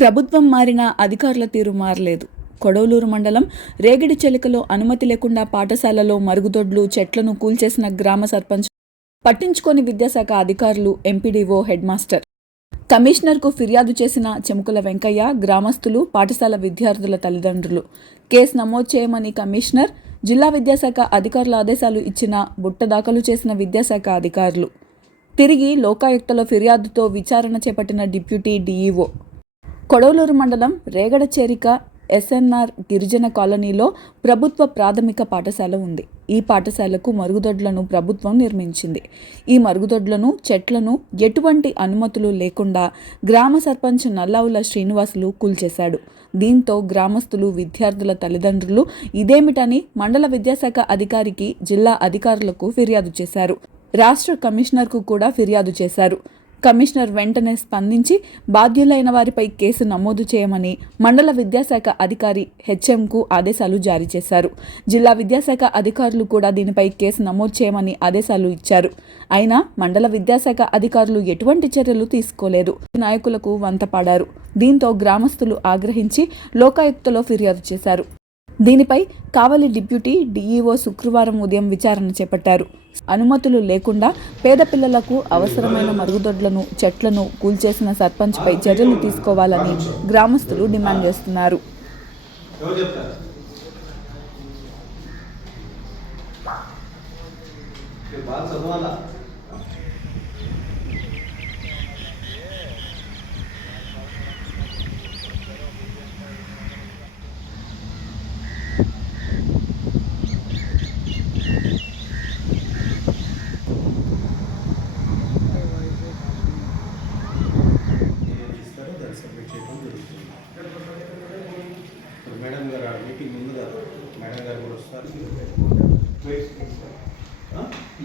ప్రభుత్వం మారినా అధికారుల తీరు మారలేదు. కొడవలూరు మండలం రేగిడి చెలికలో అనుమతి లేకుండా పాఠశాలలో మరుగుదొడ్లు చెట్లను కూల్చేసిన గ్రామ సర్పంచ్ పట్టించుకొని విద్యాశాఖ అధికారులు ఎంపీడీఓ హెడ్ మాస్టర్. కమిషనర్కు ఫిర్యాదు చేసిన చెముకుల వెంకయ్య గ్రామస్తులు పాఠశాల విద్యార్థుల తల్లిదండ్రులు. కేసు నమోదు చేయమని కమిషనర్ జిల్లా విద్యాశాఖ అధికారుల ఆదేశాలు ఇచ్చిన బుట్ట దాఖలు చేసిన విద్యాశాఖ అధికారులు. తిరిగి లోకాయుక్తలో ఫిర్యాదుతో విచారణ చేపట్టిన డిప్యూటీ డీఈఓ. కొడవలూరు మండలం రేగడ చేరిక ఎస్ఎన్ఆర్ గిరిజన కాలనీలో ప్రభుత్వ ప్రాథమిక పాఠశాల ఉంది. ఈ పాఠశాలకు మరుగుదొడ్లను ప్రభుత్వం నిర్మించింది. ఈ మరుగుదొడ్లను చెట్లను ఎటువంటి అనుమతులు లేకుండా గ్రామ సర్పంచ్ నల్లావుల శ్రీనివాసులు కూల్చేశాడు. దీంతో గ్రామస్తులు విద్యార్థుల తల్లిదండ్రులు ఇదేమిటని మండల విద్యాశాఖ అధికారికి జిల్లా అధికారులకు ఫిర్యాదు చేశారు. రాష్ట్ర కమిషనర్కు కూడా ఫిర్యాదు చేశారు. కమిషనర్ వెంటనే స్పందించి బాధ్యులైన వారిపై కేసు నమోదు చేయమని మండల విద్యాశాఖ అధికారి హెచ్ఎంకు ఆదేశాలు జారీ చేశారు. జిల్లా విద్యాశాఖ అధికారులు కూడా దీనిపై కేసు నమోదు చేయమని ఆదేశాలు ఇచ్చారు. అయినా మండల విద్యాశాఖ అధికారులు ఎటువంటి చర్యలు తీసుకోలేదు. నాయకులకు వంతపాడారు దీంతో గ్రామస్తులు ఆగ్రహించి లోకాయుక్తలో ఫిర్యాదు చేశారు. దీనిపై కావలి డిప్యూటీ డీఈఓ శుక్రవారం ఉదయం విచారణ చేపట్టారు. అనుమతులు లేకుండా పేద పిల్లలకు అవసరమైన మరుగుదొడ్లను చెట్లను కూల్చేసిన సర్పంచ్పై చర్యలు తీసుకోవాలని గ్రామస్తులు డిమాండ్ చేస్తున్నారు. బాగా చదవాలా?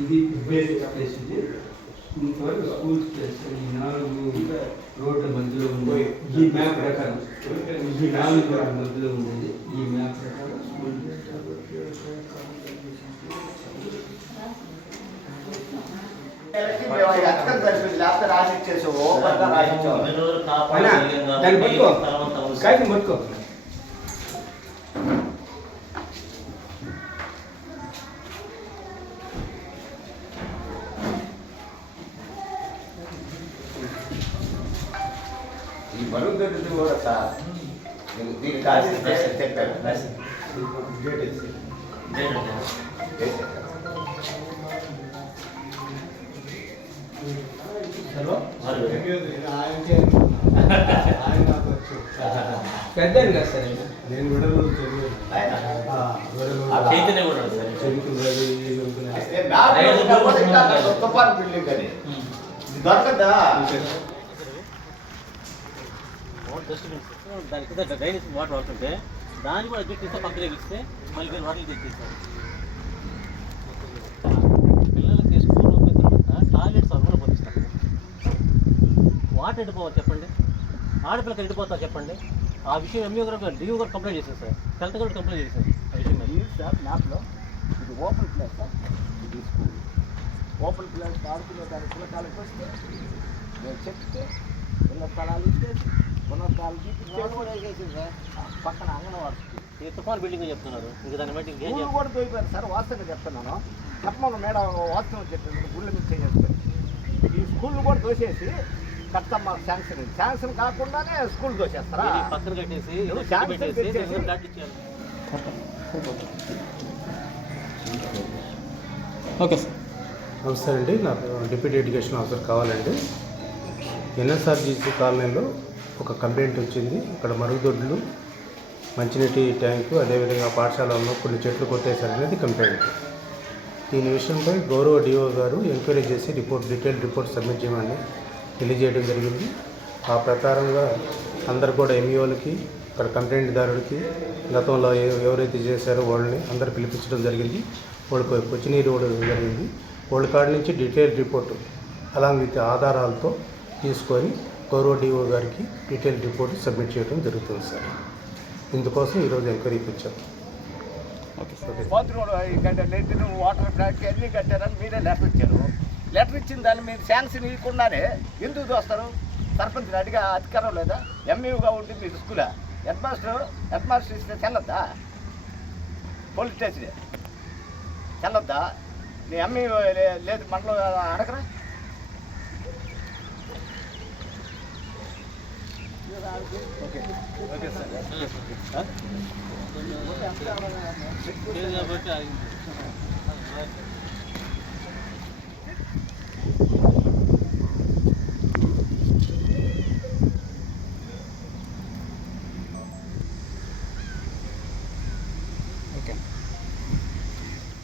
ఇది బేసిక్ ప్లేస్ ఇది ఇంతవరకు స్కూల్స్ ప్లేస్ ఈ నాలుగు రోడ్ల మధ్యలో ఉంది ఈ మ్యాప్ ప్రకారం ఈ నాలుగు రోడ్ల మధ్యలో ఉండేది ఈ మ్యాప్ ప్రకారం స్కూల్ లేకపోతే రాసిచ్చేసి ఓపెన్గా రాసిచ్చేవాళ్ళు అయినా దాన్ని పట్టుకో కాగితం పట్టుకో ఈ మరుగుదొడ్డి కూడా సార్ నేను దీనికి రాసిస్తే చెప్పాను డేట్ వేసి చేశాను. ఆయన నాకు వచ్చు. పెద్ద కదా సార్ ఆయన. నేను విడదలు చదివాను ఆయన. ఆ, విడదలు ఆ చైతన్య కూడా ఉన్నాడు సార్. చెరుకులు ఇది దాని కింద డ్రైనేజ్ వాటర్ అవుతుంటే దాన్ని కూడా అడ్జస్ట్ చేస్తే పక్కన ఇస్తే మళ్ళీ వేరే వాటర్ తెచ్చిస్తారు పిల్లలకి స్కూల్ తర్వాత టాయిలెట్స్ అర్హులు పొందిస్తారు వాటర్ ఎండిపోవాలి చెప్పండి ఆడపిల్లకి ఎండిపోతా చెప్పండి ఆ విషయం ఎంఈఓ గారు డిఓ గారు కంప్లైంట్ చేశారు సార్ కలెక్టర్ గారు కంప్లైంట్ చేశారు ఆ విషయం సార్ మ్యాప్లో ఇది ఓపెన్ ప్లేస్ సార్ ఇది స్కూల్ ఓపెన్ ప్లేస్ ఆడుకునే దాని పిల్లకాయలకు వస్తే నేను చెప్తే పిల్ల స్థలాలు ఇచ్చేసి పక్కన అంగన్వాడి ఈ తుఫాన్ బిల్డింగ్ చెప్తున్నారు. ఇంకా దాన్ని బట్టి ఇంకేం కూడా దొరికిపోయారు సార్. వాస్తవంగా చెప్తున్నాను. చెప్పమని మేడం వాస్తవం చెప్పింది. గుళ్ళ మీద చేసేస్తారు ఈ స్కూల్ కూడా దోసేసి కట్టమ్మ శాంక్షన్. ఇది. శాంక్షన్ కాకుండానే స్కూల్ దోసేస్తారా? ఇది పక్కన కట్టేసి శాంక్షన్ పెట్టేసి ఓకే సార్. నమస్తే అండి. నాకు డిప్యూటీ ఎడ్యుకేషన్ ఆఫీసర్ కావాలండి. ఎన్ఎస్ఆర్జీసీ కాలనీలో ఒక కంప్లైంట్ వచ్చింది. ఇక్కడ మరుగుదొడ్లు మంచినీటి ట్యాంకు అదేవిధంగా పాఠశాలలో కొన్ని చెట్లు కొట్టేశారనేది కంప్లైంట్. దీని విషయంపై గౌరవ డిఓ గారు ఎంక్వైరీ చేసి రిపోర్ట్ డీటెయిల్ రిపోర్ట్ సబ్మిట్ చేయమని తెలియజేయడం జరిగింది. ఆ ప్రకారంగా అందరు కూడా ఎంఈఓలకి ఇక్కడ కంప్లైంట్దారుడికి గతంలో ఎవరైతే చేశారో వాళ్ళని అందరు పిలిపించడం జరిగింది. వాళ్ళకి కొచ్చినీరు ఇవ్వడం జరిగింది. వాళ్ళ కాడి నుంచి డీటెయిల్ రిపోర్టు అలాంగ్ విత్ ఆధారాలతో తీసుకొని గౌరవ డిఓ గారికి డీటెయిల్ రిపోర్ట్ సబ్మిట్ చేయడం జరుగుతుంది సార్. ఇందుకోసం ఈరోజు ఎంక్వైరీకి వచ్చాం బాత్రూమ్ వాటర్ ట్యాంక్ అన్నీ కట్టారని మీరే లెటర్ ఇచ్చారు. లెటర్ ఇచ్చిన దాన్ని మీరు శాంక్షన్ ఇవ్వకుండానే ఎందుకు దోస్తారు సర్పంచ్ అడిగా అధికారం లేదా? ఎంఈగా ఉంటుంది ఇది స్కూలా హెడ్ మాస్టర్ హెడ్ మాస్టర్ ఇస్తే చెల్లొద్దా? Police station చెల్లొద్దా? నీ ఎంఈ లేదు మండలం అడగరా ఓకే ఓకే సార్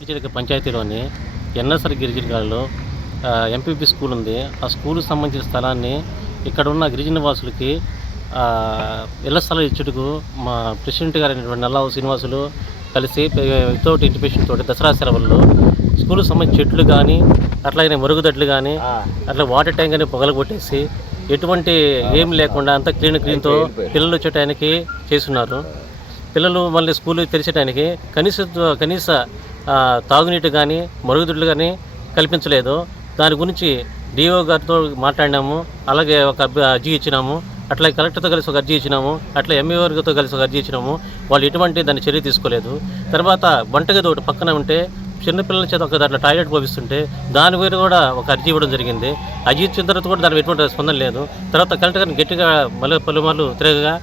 గిరిజన పంచాయతీలోని ఎన్ఎస్ఆర్ గిరిజన గారిలో ఎంపీపీ స్కూల్ ఉంది. ఆ స్కూల్కి సంబంధించిన స్థలాన్ని ఇక్కడ ఉన్న గిరిజన వాసులకి ఇళ్ళ స్థలం ఇచ్చుటకు మా ప్రెసిడెంట్ గారు అయినటువంటి నల్లావు శ్రీనివాసులు కలిసి వితౌట్ ఇంటిమేషన్ తోటి దసరా సెలవుల్లో స్కూల్కి సంబంధించిన చెట్లు కానీ అట్లాగే మరుగుదొడ్లు కానీ అట్లా వాటర్ ట్యాంక్ అని పొగలు కొట్టేసి ఎటువంటి ఏం లేకుండా అంతా క్లీన్ క్లీన్తో పిల్లలు వచ్చేటానికి చేస్తున్నారు. పిల్లలు మళ్ళీ స్కూల్ తెరిచడానికి కనీస కనీస తాగునీటి కానీ మరుగుదొడ్లు కానీ కల్పించలేదు. దాని గురించి డిఓ గారితో మాట్లాడినాము. అలాగే ఒక అర్జీ ఇచ్చినాము. అట్లా కలెక్టర్తో కలిసి ఒక అర్జీ ఇచ్చినాము అట్లా ఎంఈ కలిసి ఒక అర్జీ ఇచ్చినాము. వాళ్ళు ఎటువంటి దాన్ని చర్య తీసుకోలేదు. తర్వాత వంటగది ఒకటి పక్కన ఉంటే చిన్నపిల్లల చేత ఒక దాంట్లో టాయిలెట్ పోపిస్తుంటే దాని మీద కూడా ఒక అర్జీ ఇవ్వడం జరిగింది. అర్జీ ఇచ్చిన తర్వాత కూడా దాని ఎటువంటి స్పందన లేదు. తర్వాత కలెక్టర్ గారిని గట్టిగా మళ్ళీ పలుమార్లు తిరగగా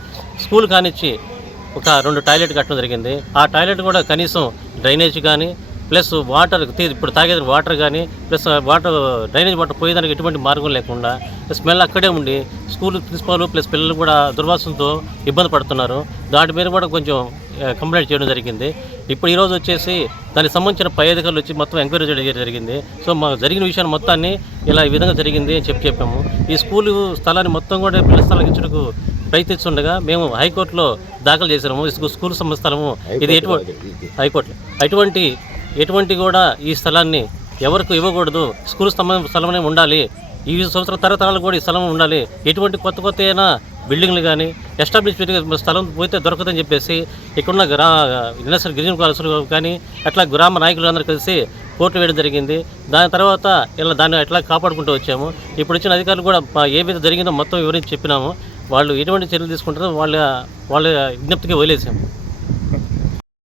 స్కూల్ కానిచ్చి ఒక రెండు టాయిలెట్ కట్టడం జరిగింది. ఆ టాయిలెట్ కూడా కనీసం డ్రైనేజ్ కానీ ప్లస్ వాటర్ ఇప్పుడు తాగేది వాటర్ కానీ ప్లస్ వాటర్ డ్రైనేజ్ వాటర్ పోయేదానికి ఎటువంటి మార్గం లేకుండా స్మెల్ అక్కడే ఉండి స్కూల్ ప్రిన్సిపాల్ ప్లస్ పిల్లలు కూడా దుర్వాసనతో ఇబ్బంది పడుతున్నారు. దాని మీద కూడా కొంచెం కంప్లైంట్ చేయడం జరిగింది. ఇప్పుడు ఈరోజు వచ్చేసి దానికి సంబంధించిన పై అధికారులు వచ్చి మొత్తం ఎంక్వైరీ చేయడం జరిగింది. సో మా జరిగిన విషయాన్ని మొత్తాన్ని ఇలా ఈ విధంగా జరిగింది అని చెప్పి చెప్పాము. ఈ స్కూలు స్థలాన్ని మొత్తం కూడా పిల్లల స్థలానికి ఇచ్చుటకు ప్రయత్నిస్తుండగా మేము హైకోర్టులో దాఖలు చేసినాము స్కూల్ సంబంధ స్థలము ఇది ఎటువంటి హైకోర్టులో. అటువంటి ఎటువంటి కూడా ఈ స్థలాన్ని ఎవరికి ఇవ్వకూడదు. స్కూల్ స్థలం స్థలమనే ఉండాలి. ఈ సంవత్సరం తరతరాలు కూడా ఈ స్థలం ఉండాలి. ఎటువంటి కొత్త కొత్త అయినా బిల్డింగ్లు కానీ ఎస్టాబ్లిష్మెంట్ స్థలం పోతే దొరకదని చెప్పేసి ఇక్కడున్న గ్రా ఇన్నసరి గిరిజన కాలసులు కానీ అట్లా గ్రామ నాయకులు అందరూ కలిసి కోర్టు వేయడం జరిగింది. దాని తర్వాత ఇలా దాన్ని ఎట్లా కాపాడుకుంటూ వచ్చాము. ఇప్పుడు వచ్చిన అధికారులు కూడా మా ఏ విధంగా జరిగిందో మొత్తం వివరించి చెప్పినాము. వాళ్ళు ఎటువంటి చర్యలు తీసుకుంటారో వాళ్ళ వాళ్ళ విజ్ఞప్తికి వదిలేసాము.